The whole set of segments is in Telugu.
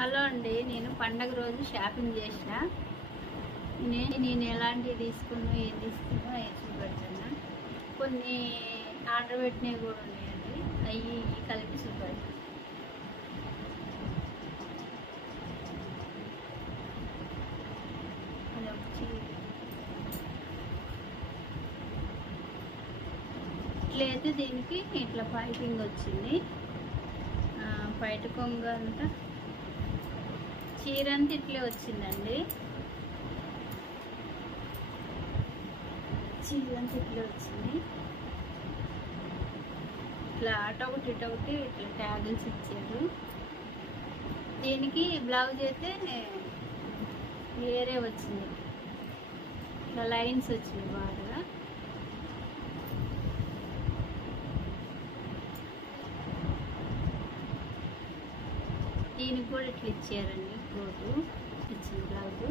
హలో అండి నేను పండగ రోజు షాపింగ్ చేసిన. నేను నేను ఎలాంటివి తీసుకున్నా ఏం తీసుకున్నా అవి చూపెడతాను. కొన్ని ఆర్డర్ పెట్టినవి కూడా ఉన్నాయండి. అవి ఇవి కలిపి చూపెడతాను ఇట్లయితే దీనికి ఇట్లా పైపింగ్ వచ్చింది. బయట కొంగ అంతా. చీర అంతా ఇట్లే వచ్చిందండి. చీర అంతా ఇట్లే వచ్చింది. ఇట్లా అటు ఒకటి ఇటు ఒకటి ఇట్లా ట్యాగిల్స్ ఇచ్చారు. దీనికి బ్లౌజ్ అయితే వేరే వచ్చింది. ఇట్లా లైన్స్ వచ్చింది బాగా దీనికి కూడా ఇట్లా ఇచ్చారండి కోటు ఇచ్చింది బ్లౌజ్.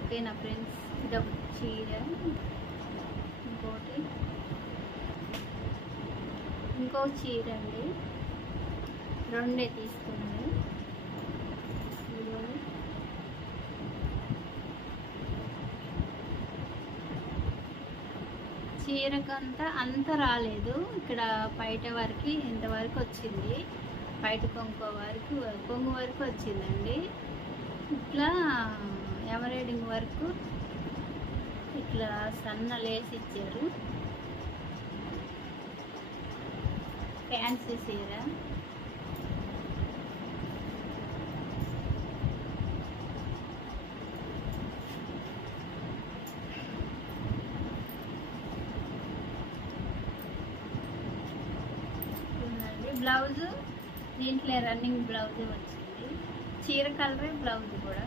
ఓకే నా ఫ్రెండ్స్ ఇది ఒక చీర. ఇంకోటి. ఇంకో చీర అండి. రెండే తీసుకోండి చీరకంతా అంత రాలేదు. ఇక్కడ బయట వరకు ఇంతవరకు వచ్చింది. బయట కొంగు వరకు కొంగు వరకు వచ్చిందండి. ఇట్లా ఎమరేడింగ్ వరకు ఇట్లా సన్న లేసి ఇచ్చారు. ఫ్యాన్సీ చీర. ఉందండి దీంట్లో రన్నింగ్ బ్లౌజ్ వచ్చింది. చీర కలరే బ్లౌజ్ కూడా.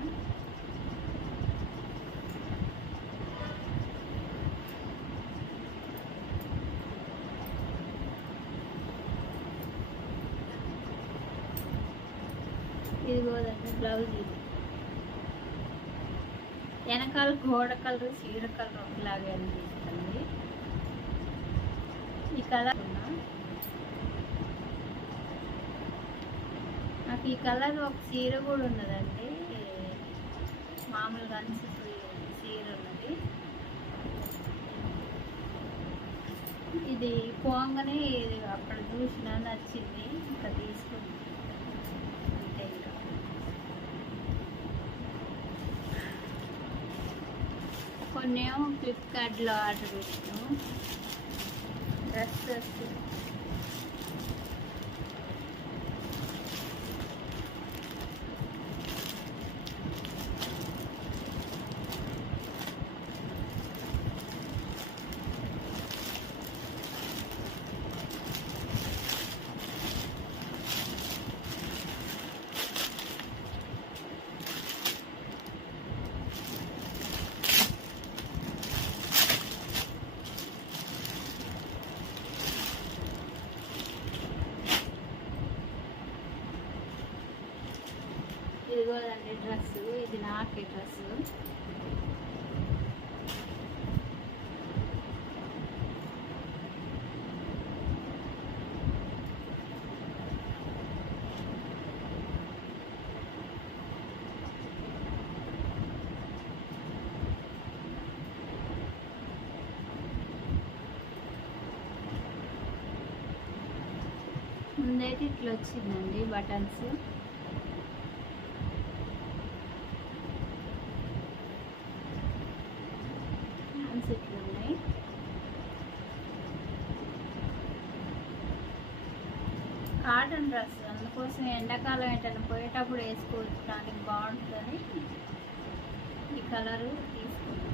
ఇదిగోదండి బ్లౌజ్ ఇది. వెనకాల గోడ కలర్ చీర కలర్ ఒకలాగే అనిపిస్తుంది. ఈ కలర్ ఉన్నా నాకు ఈ కలర్ ఒక చీర కూడా ఉన్నదండి. మామూలుగా అనిసి చీర ఉన్నది ఇది పోగానే అక్కడ చూసిన నచ్చింది. ఇంకా తీసుకుంది. అంతే కొన్నేమో ఫ్లిప్కార్ట్లో ఆర్డర్ పెట్టాను. డ్రెస్ వస్తుంది ఇదిగోదండి డ్రెస్ ఇది నాకే డ్రెస్ ముందైతే ఇట్లా వచ్చిందండి బటన్స్. హ్యాండ్స్ ఉన్నాయి కాటన్ డ్రెస్ అందుకోసం ఎండాకాలం ఏంటంటే పోయేటప్పుడు వేసుకోవడానికి బాగుంటుందని ఈ కలరు తీసుకున్నాను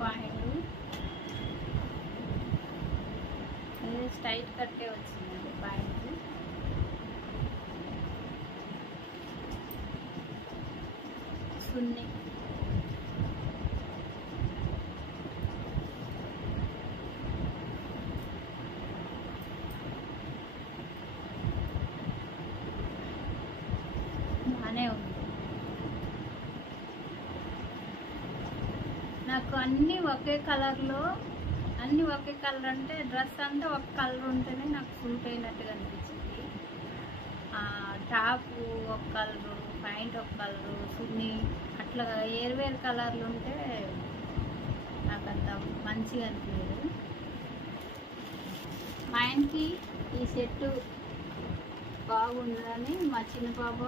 పాయింట్లు ఇది కట్టే వచ్చిందండి పాయింట్. సున్ని బాగానే ఉంది. నాకు అన్నీ ఒకే కలర్లో అన్నీ ఒకే కలర్ అంటే డ్రెస్ అంతా ఒక కలర్ ఉంటేనే నాకు సూట్ అయినట్టుగా అనిపించింది. టాపు ఒక కలరు ప్యాంట్ ఒక కలరు చున్నీ అట్లా వేరు వేరు కలర్లు ఉంటే నాకు అంత మంచిగా అనిపించదు. మా ఆయనకి ఈ సెట్టు బాగుందని మా చిన్న పాప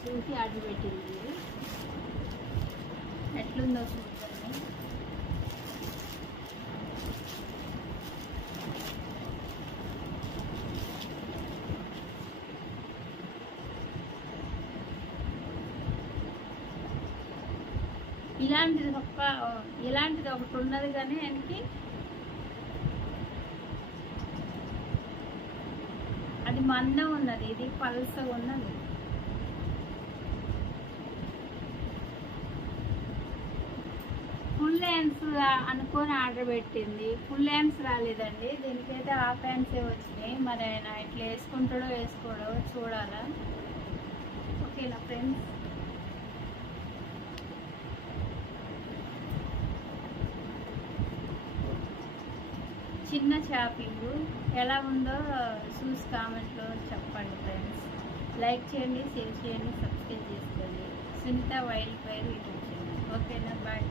చూసి ఆర్డర్ పెట్టింది. ఎట్లుందో చూద్దాము ఇలాంటిది తప్ప ఇలాంటిది ఒకటి ఉన్నది కానీ ఆయనకి అది మందం ఉన్నది ఇది పల్సగా ఉన్నది. ఫుల్ హ్యాండ్స్ అనుకొని ఆర్డర్ పెట్టింది. ఫుల్ హ్యాండ్స్ రాలేదండి. దీనికైతే హాఫ్ హ్యాండ్సే వచ్చినాయి. మరి ఆయన ఇట్లా వేసుకుంటాడో వేసుకోడో చూడాలా. ఓకేనా ఫ్రెండ్స్? చిన్న షాపింగ్ ఎలా ఉందో చూసి కామెంట్లో చెప్పండి ఫ్రెండ్స్ లైక్ చేయండి షేర్ చేయండి సబ్స్క్రైబ్ చేసుకోండి. Sunitha wild fire YouTube channel ఓకేనా బాయ్